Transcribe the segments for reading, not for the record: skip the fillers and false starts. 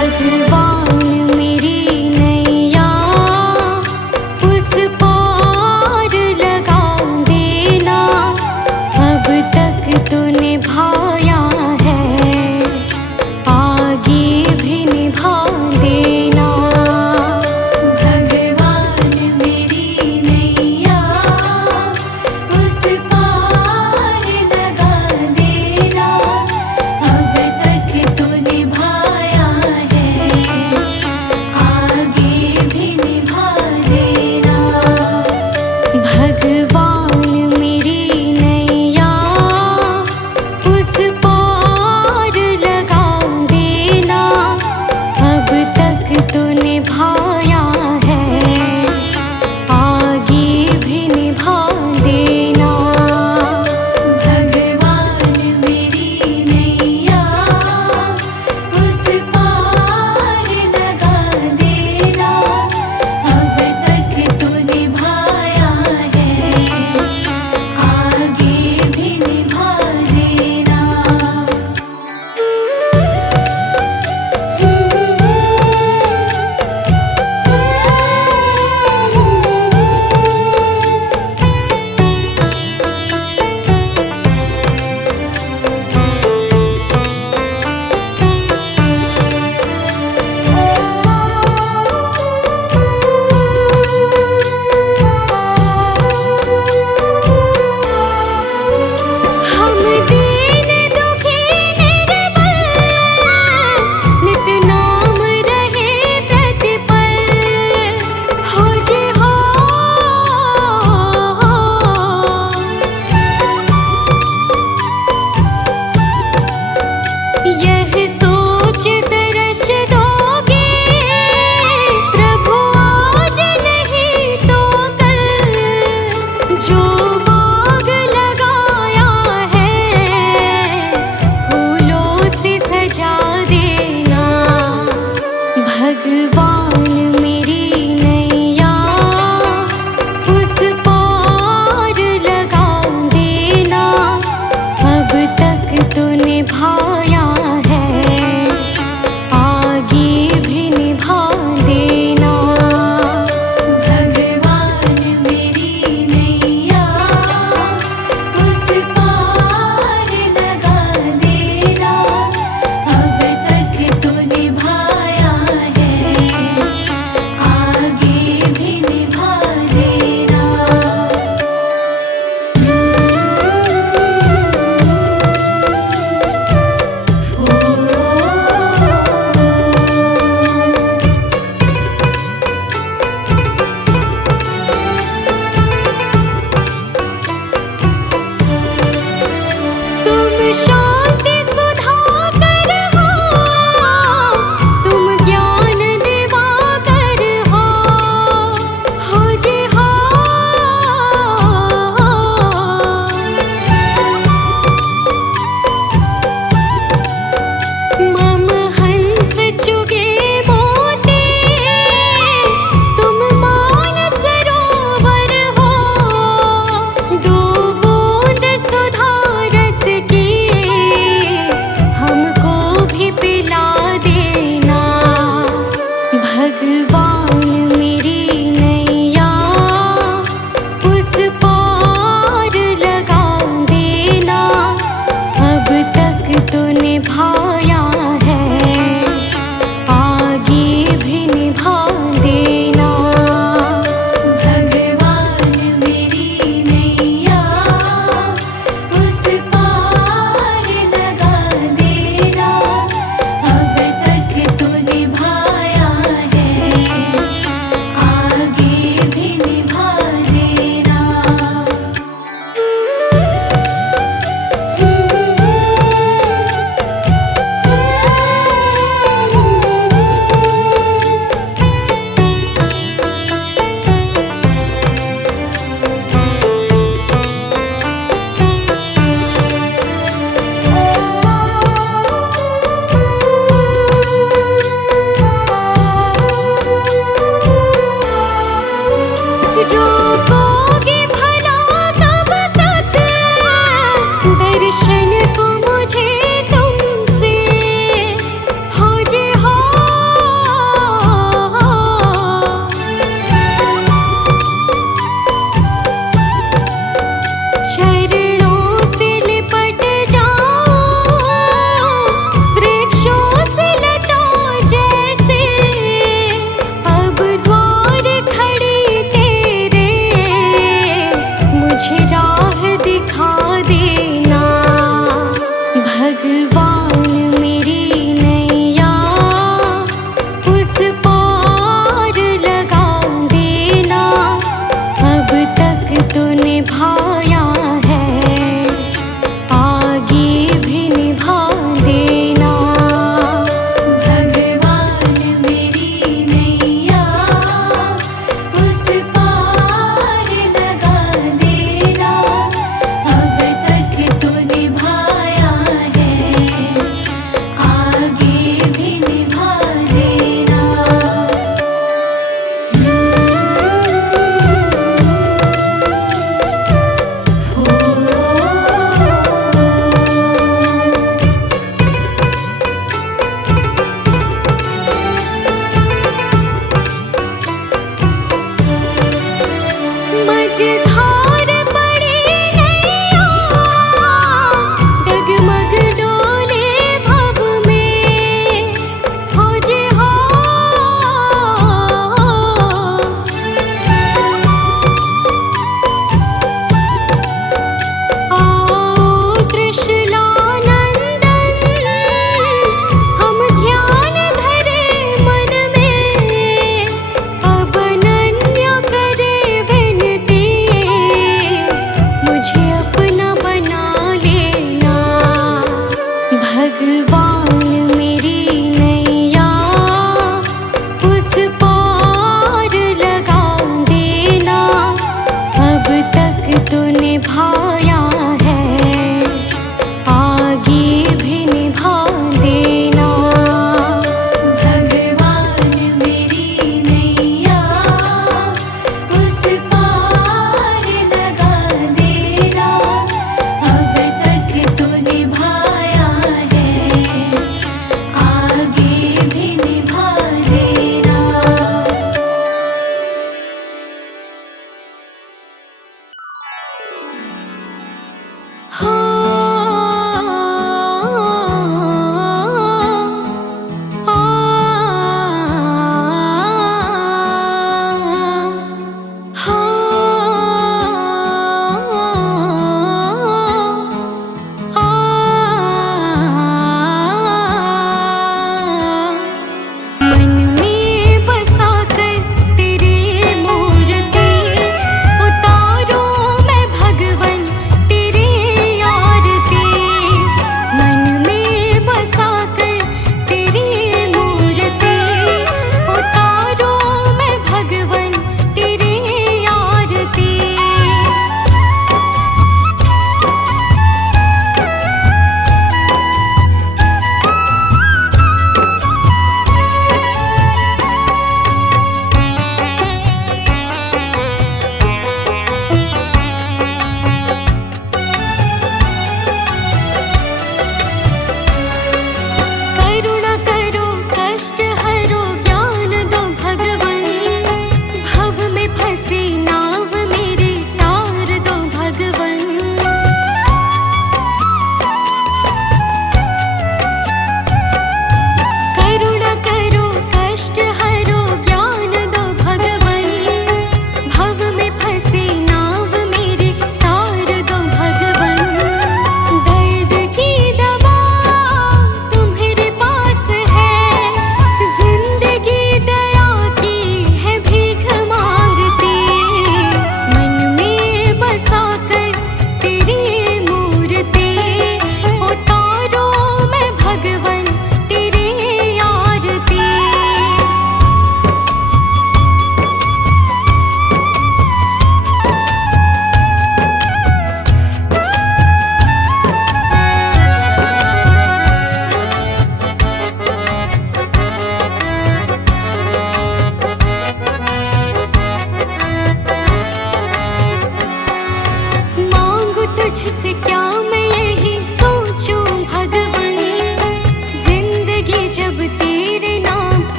भगवान मेरी नैया उस पार लगा देना। अब तक तो निभाया है, आगे भी निभा देना। भगवान मेरी नैया उस पार लगा देना। अब तक तो निभाया है,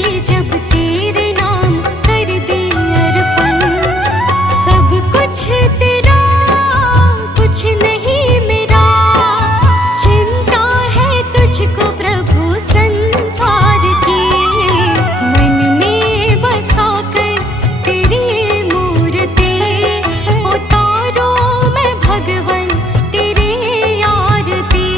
लगे जब तेरे नाम कर दे अर्पण। सब कुछ तेरा कुछ नहीं मेरा, चिंता है तुझको प्रभु संसार की। मन में बसा कर तेरी मूर्ति, उतारो मैं भगवन तेरी आरती।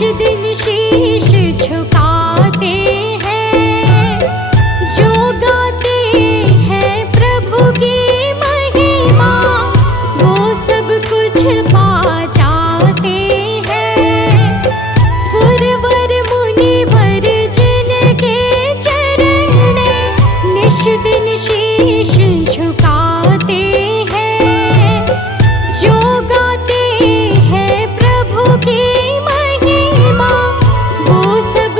दिन शीश झुकाते हैं, जो गाते हैं प्रभु की महिमा, वो सब कुछ पा जाते हैं। सुरवर मुनिवर जिनके चरण में निश दिन शीश झुकाते हैं, जो गाते हैं प्रभु की महिमा, वो सब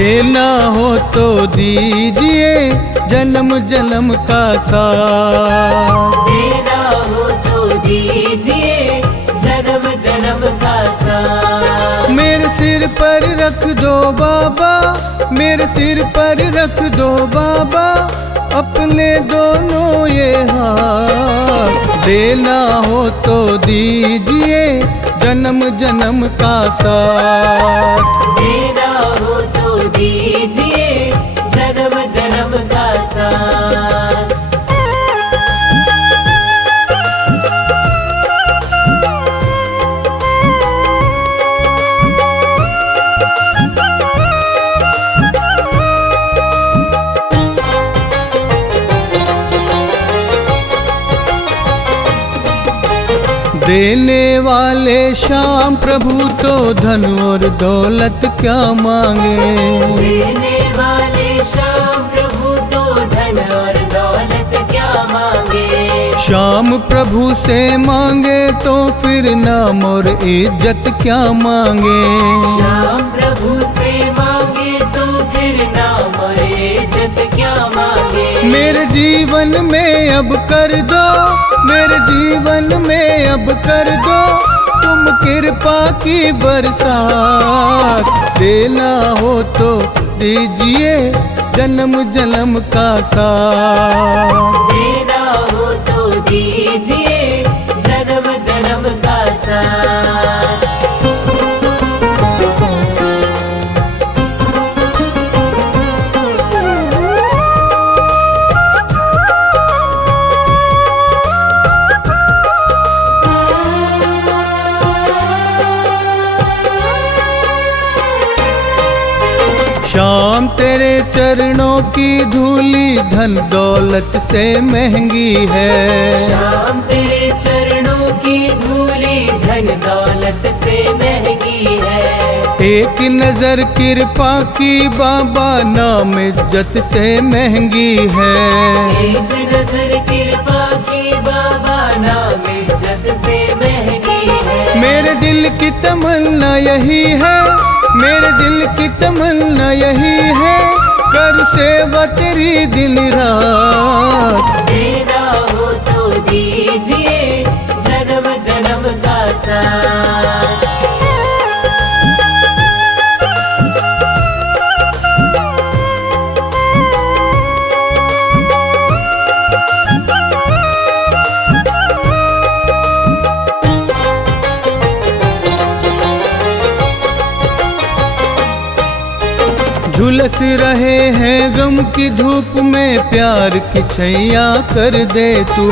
देना हो तो दीजिए जन्म जन्म का साथ। देना हो तो दीजिए जन्म जन्म का साथ। मेरे सिर पर रख दो बाबा, मेरे सिर पर रख दो बाबा अपने दोनों ये हाथ। देना हो तो दीजिए जन्म जन्म का साथ। देना हो तो दीजिए जन्म जन्म का साथ। देने वाले श्याम प्रभु तो धन और दौलत क्या मांगे। देने वाले श्याम प्रभु तो धन और दौलत क्या मांगे। श्याम प्रभु से मांगे तो फिर नाम और इज्जत क्या मांगे। श्याम प्रभु से मांगे तो फिर नाम और इज्जत क्या मांगे। मेरे जीवन में अब कर दो, मेरे जीवन में अब कर दो तुम कृपा की बरसात। देना हो तो दीजिए जन्म जन्म का साथ। देना हो तो दीजिए जन्म जन्म का साथ। श्याम तेरे चरणों की धूली धन दौलत से महंगी है। श्याम तेरे चरणों की धूली धन दौलत से महंगी है। एक नजर कृपा की बाबा नाम इज्जत से महंगी है। एक नजर कृपा की बाबा नाम इज्जत से महंगी है। मेरे दिल की तमन्ना यही है, मेरे दिल की तमन्ना यही है कर सेवा तेरी दिन रात। देना हो तो दीजिए जन्म जन्म का साथ। झुलस रहे हैं गम की धूप में प्यार की छैया कर दे तू।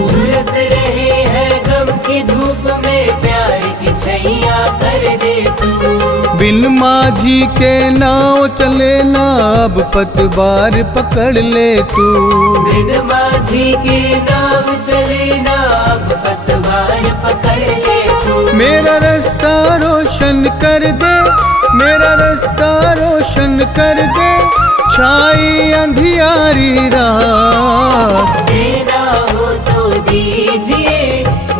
झुलस रहे हैं गम की धूप में प्यार की छैया कर दे तू। बिन माझी के नाव चले ना अब पतवार पकड़ ले तू। बिन माझी के नाव चले ना अब पतवार पकड़ ले तू। मेरा रास्ता रोशन कर दे, मेरा रास्ता रोशन कर दे छाई अंधियारी रात। देना हो तो दीजिए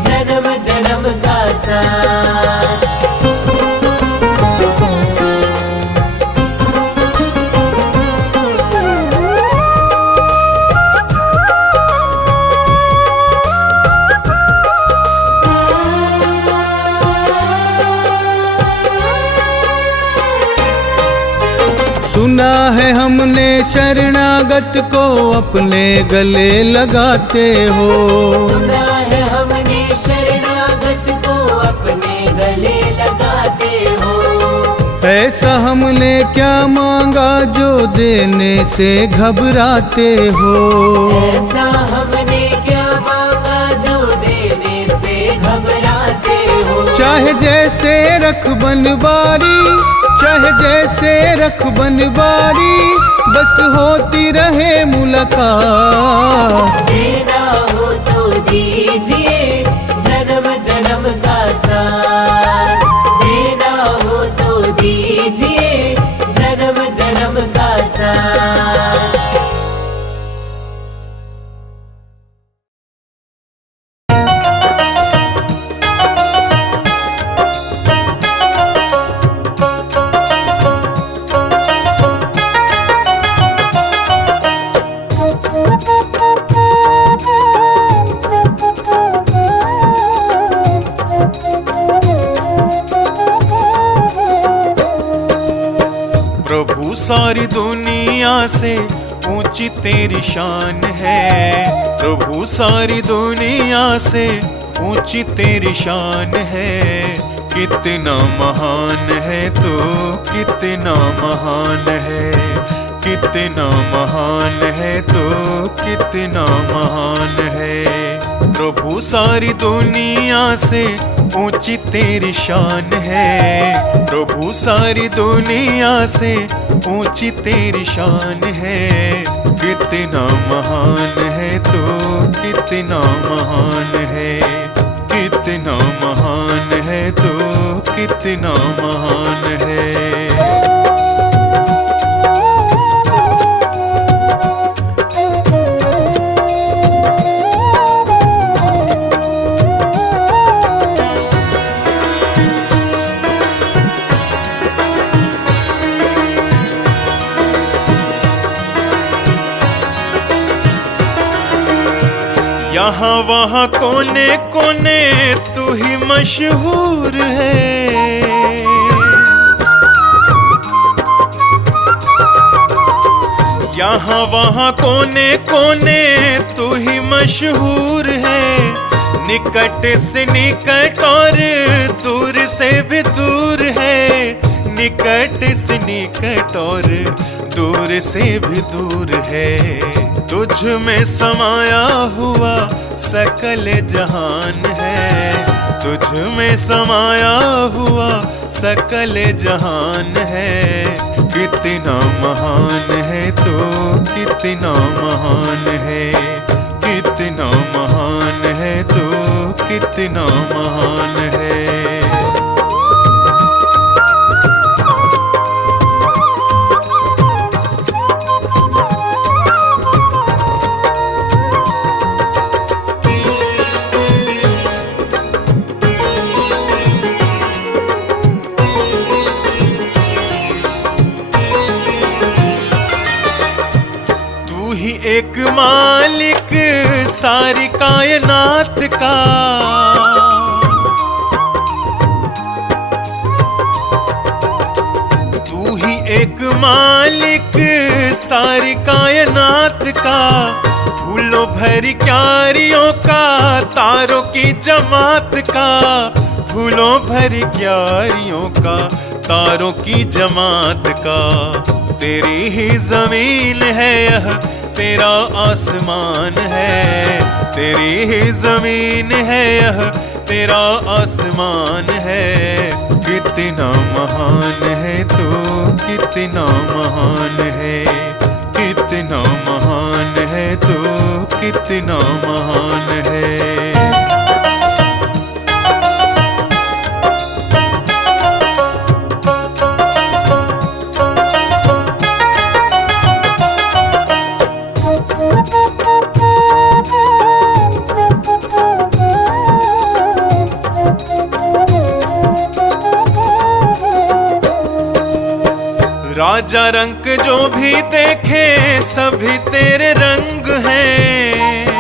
जन्म जन्म का साथ। सुना है हमने शरणागत को अपने गले लगाते हो। सुना है हमने शरणागत को अपने गले लगाते हो। ऐसा हमने क्या मांगा जो देने से घबराते हो। ऐसा हमने क्या मांगा जो देने से घबराते हो। चाहे जैसे रख बनवारी, चाहे जैसे रख बनवारी बस होती रहे मुलाकात। देना हो तो दीजिए जन्म जन्म का साथ। देना हो तो दीजिए जन्म जन्म का साथ। सारी दुनिया से ऊंची तेरी शान है। प्रभु सारी दुनिया से ऊंची तेरी शान है। कितना महान है तो कितना महान है, कितना महान है तो कितना महान है। प्रभु सारी दुनिया से ऊंची तेरी शान है। प्रभु सारी दुनिया से ऊंची तेरी शान है। कितना महान है तो कितना महान है, कितना महान है तो कितना महान है। यहाँ वहाँ कोने कोने तू ही मशहूर है। यहाँ वहाँ कोने कोने तू ही मशहूर है। निकट से निकट और दूर से भी दूर है। निकट से निकट और दूर से भी दूर है। तुझ में समाया हुआ सकल जहान है। तुझ में समाया हुआ सकल जहान है। कितना महान है तो कितना महान है, कितना महान है तो कितना महान है। एक मालिक सारी कायनात का, तू ही एक मालिक सारी कायनात का। फूलों भरी क्यारियों का, तारों की जमात का। फूलों भरी क्यारियों का, तारों की जमात का। तेरी ही जमीन है यह, तेरा आसमान है। तेरी ही जमीन है यह, तेरा आसमान है। कितना महान है तो कितना महान है, कितना महान है तो कितना महान है। राजा रंग जो भी देखे सभी तेरे रंग हैं।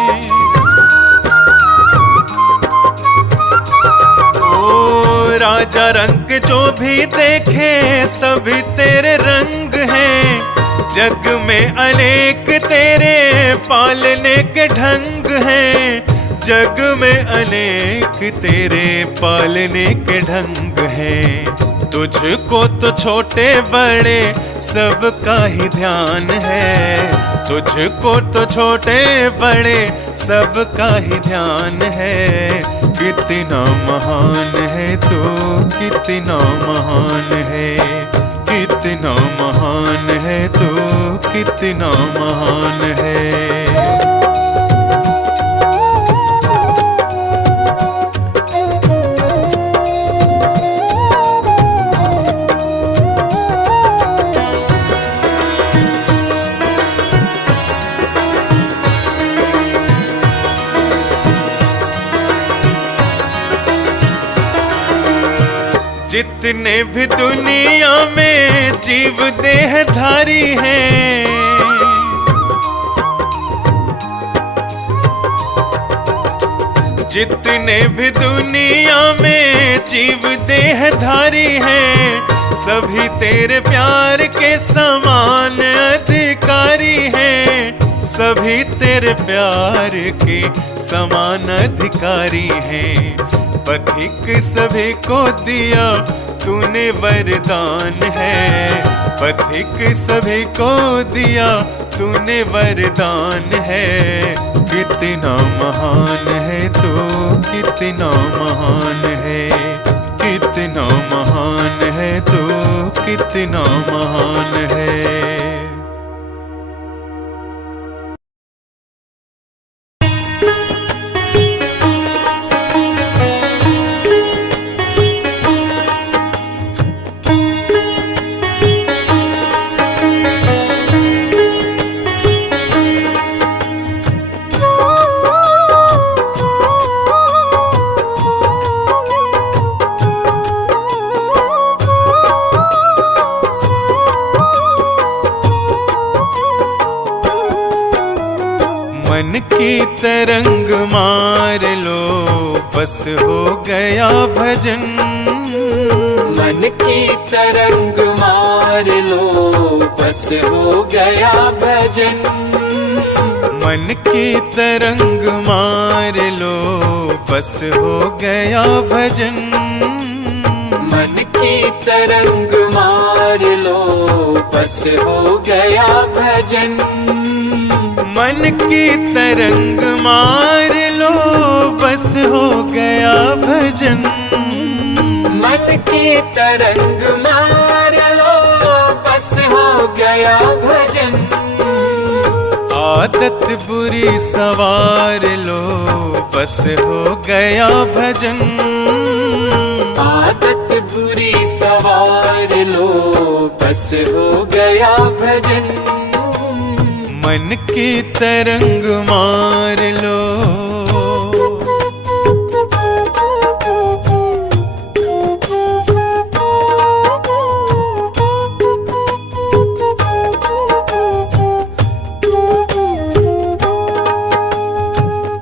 ओ राजा रंग जो भी देखे सभी तेरे रंग हैं। जग में अनेक तेरे पालने के ढंग हैं। जग में अनेक तेरे पालने के ढंग हैं। तुझको तो छोटे बड़े सबका ही ध्यान है। तुझको तो छोटे बड़े सबका ही ध्यान है। कितना महान है तो कितना महान है, कितना महान है तो कितना महान है। जितने भी दुनिया में जीव देहधारी हैं, जितने भी दुनिया में जीव देहधारी हैं, सभी तेरे प्यार के समान अधिकारी हैं, सभी तेरे प्यार के समान अधिकारी हैं। पथिक सभी को दिया तूने वरदान है, पथिक सभी को दिया तूने वरदान है। कितना महान है तू, कितना महान है, कितना महान है तू, कितना महान है। मन की तरंग मार लो बस हो गया भजन, मन की तरंग मार लो बस हो गया भजन, मन की तरंग मार लो बस हो गया भजन, मन की तरंग मार लो बस हो गया भजन, मन की तरंग मार लो बस हो गया भजन, मन की तरंग मार लो बस हो गया भजन। आदत बुरी सवार लो बस हो गया भजन, आदत बुरी सवार लो बस हो गया भजन, मन की तरंग मार लो।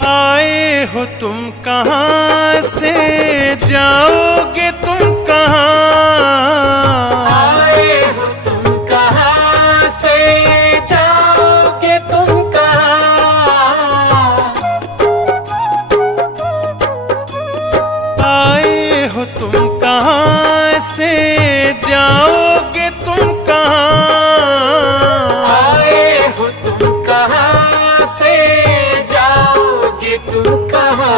आए हो तुम कहाँ से, जाओगे तुम कहाँ, आए हो तुम कहाँ से, जाओगे तुम कहाँ, आए हो तुम कहाँ से, जाओगे तुम कहाँ, आए हो तुम कहाँ से, जाओगे तुम कहाँ।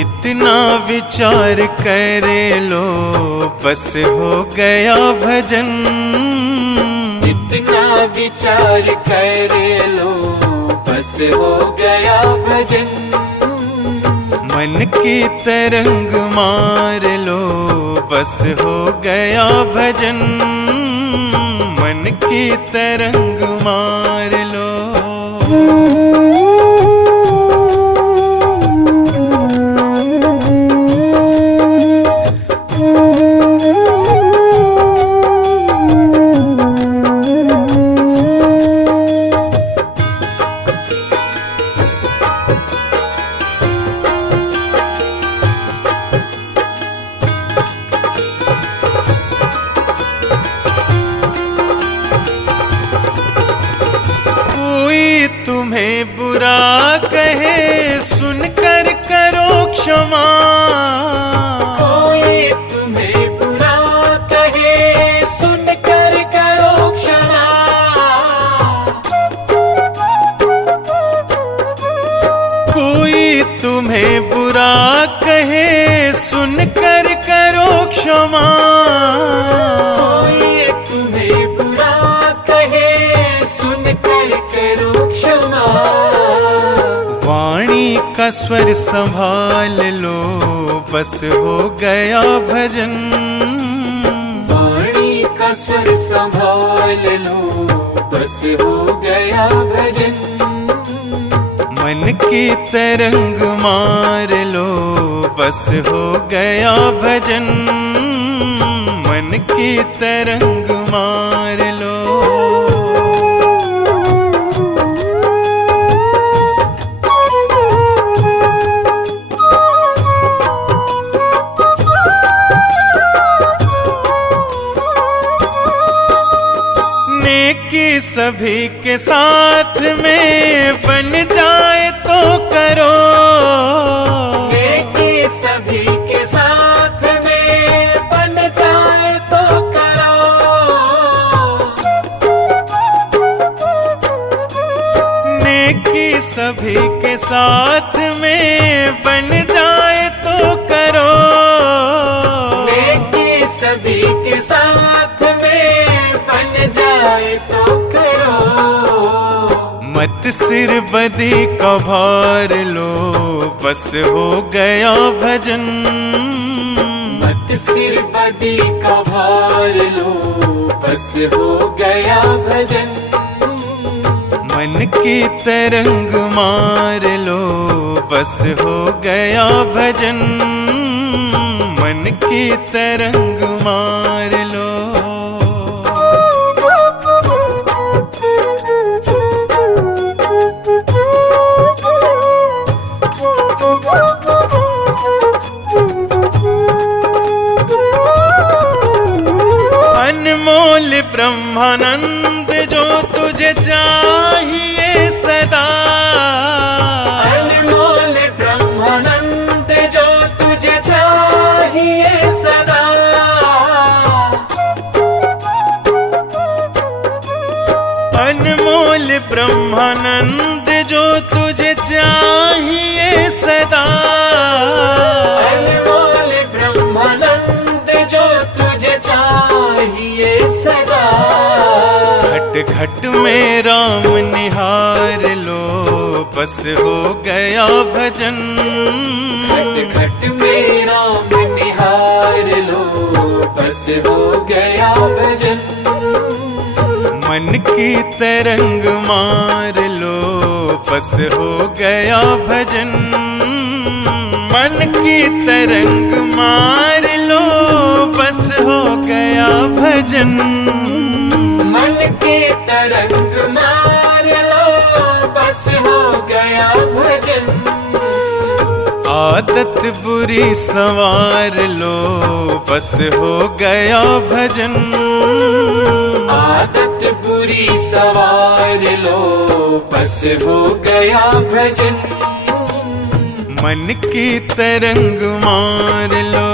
इतना विचार करे लो बस हो गया भजन, इतना विचार कर लो बस हो गया भजन, मन की तरंग मार लो बस हो गया भजन, मन की तरंग मार लो। कोई तुम्हें बुरा कहे सुनकर करो क्षमा, कोई तुम्हें बुरा कहे सुनकर करो क्षमा, कोई तुम्हें बुरा कहे सुनकर करो क्षमा, कोई तुम्हें बुरा कहे सुनकर करो क्षमा। वाणी का स्वर संभाल लो बस हो गया भजन, वाणी का स्वर संभाल लो बस हो गया भजन, मन की तरंग मार लो बस हो गया भजन, मन की तरंग मार लो। सभी के साथ में बन जाए तो करो, नेकी सभी के साथ में बन जाए तो करो। नेकी सभी के साथ में बन जाए तो करो, नेकी सभी के साथ में बन जाए तो करो। मत सिर बदी का भार लो, बस हो गया भजन। मत सिर बदी का भार लो, बस हो गया भजन। मन की तरंग मार लो, बस हो गया भजन। मन की तरंग मार लो। अनमोल ब्रह्मानंद जो तुझे चाहिए सदा, अनमोल ब्रह्मानंद जो तुझे चाहिए सदा। अनमोल ब्रह्मानंद जो तुझे चाहिए सदा, अनमोल ब्रह्मानंद जो तुझे चाहिए सदा। घट घट में राम निहार लो, बस हो गया भजन। घट घट में राम निहार लो, बस हो गया भजन। मन की तरंग मार लो, बस हो गया भजन। मन की तरंग मार लो, बस हो गया भजन। मन के तरंग मार लो, बस हो गया भजन। आदत बुरी संवार लो, बस हो गया भजन। आदत बुरी सवार लो, बस हो गया भजन। मन की तरंग मार लो।